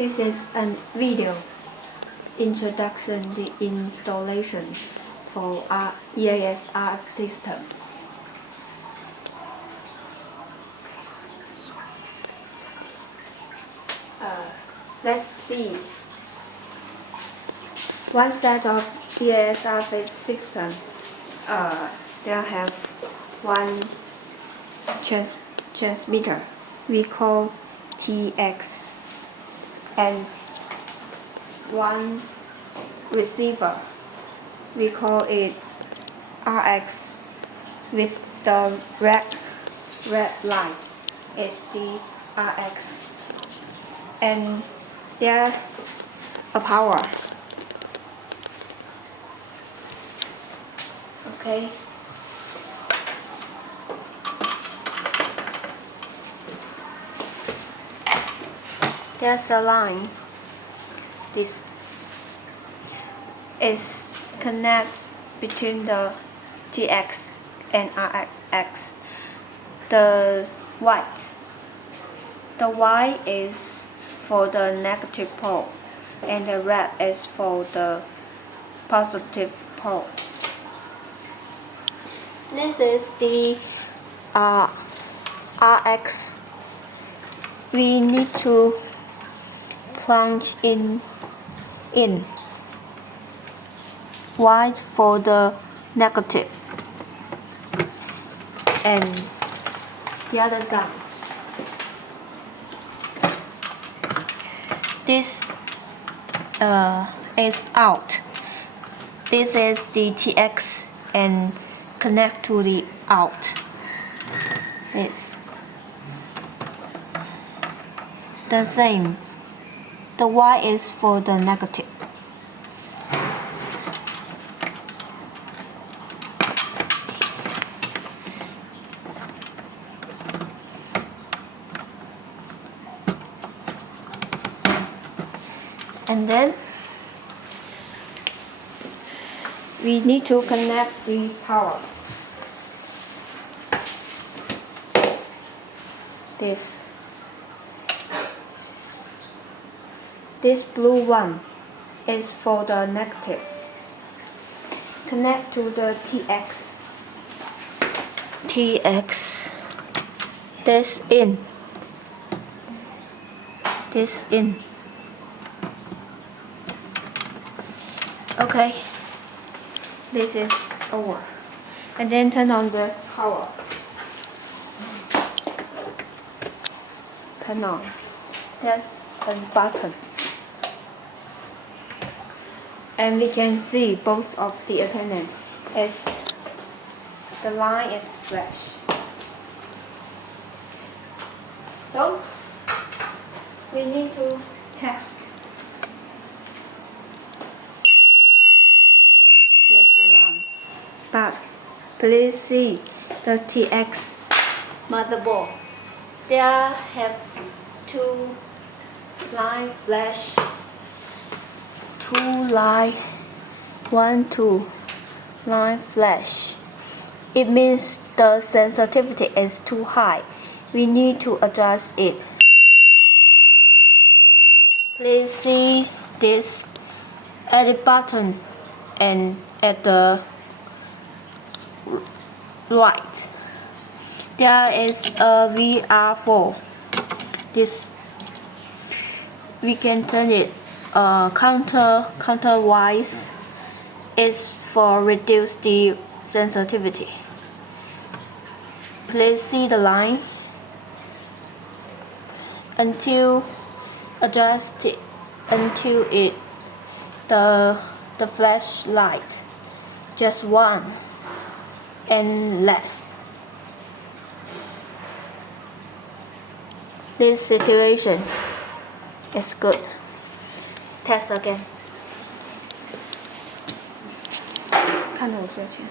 This is a video introduction the installation for our EAS RF system. Let's see. One set of EAS RF system. They have one transmitter we call TX and one receiver we call it RX with the red light is the RX, and there a power. Okay. There's a line. This is connect between the TX and RX. The white is for the negative pole, and the red is for the positive pole. This is the RX. We need to plunge in white for the negative and the other side. This is out. This is the TX and connect to the out. This the same. The Y is for the negative. And then we need to connect the power. This blue one is for the negative. Connect to the TX. This in. Okay, this is over. And then turn on the power. Turn on. There's a button. And we can see both of the antenna as the line is flash. So we need to test. Yes, alarm. But please see the TX motherboard. There have two line flash. 2 line flash. It means the sensitivity is too high. We need to adjust it. Please see this edit button and at the right. There is a VR4. This we can turn it counterwise is for reduce the sensitivity. Please see the line until adjust it until the flashlight just one and less. This situation is good. Test again. 看着我这去。